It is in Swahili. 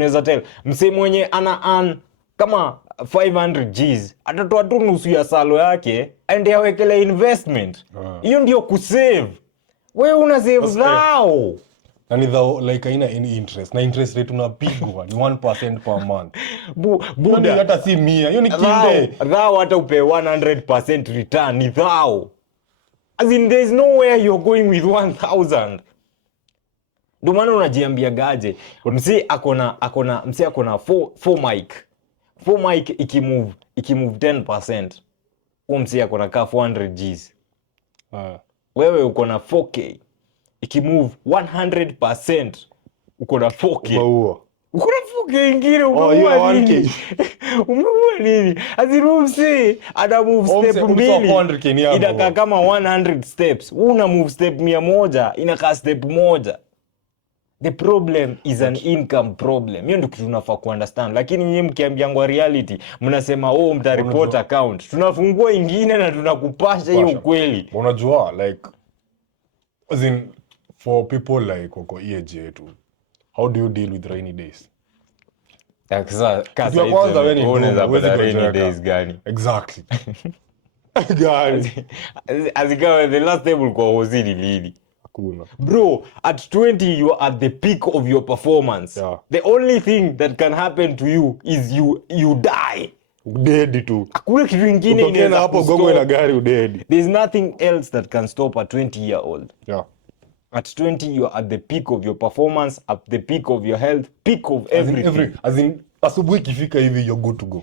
unaweza tell msee mwenye ana earn kama 500 Gs atatoa tu nusu ya salo yake aende awekele investment. Hiyo ndio kusave. Wewe una save thou. Na ni thou like haina any interest. Na interest rate unapigwa ni 1% per month. Buda hata si 100. Hiyo ni kinde. Thou hata upe 100% return ni thou. As in there's nowhere you're going with 1000. Ndio maana unajiambia gaje. Msi akona 4 mic. 4 mic ikimove 10%. Msi akona ka 400 Gs. Wewe uko na 4K. Ikimove 100% uko na 4K. Uko na 4K ingine umeua nini? Umeua nini? Azirumsi ada move step 2 inakaa kama 100 steps. Una move step 100 inakaa step 1. The problem is an income problem. Hiyo ndio kitu tunafaa kuunderstand. Lakini nyinyi mkiambiangwa reality, mnasema mta report account. Tunafungua ingine na tunakupasha hiyo ukweli. Unajua like as in for people like wako EAG yetu, how do you deal with rainy days? Sasa kasa hizo unaweza pata rainy days gani? Exactly. Gani? Azikawa the last time ulikuwa hozini lini? Bro, at 20 you are at the peak of your performance. The only thing that can happen to you is you die. Udedi tu. Hakuna kitu kingine inaweza hapo gongo na gari udedi. There's nothing else that can stop a 20-year-old. Yeah. At 20 you are at the peak of your performance, at the peak of your health, peak of everything. As in asubuhi ikifika hivi you're good to go.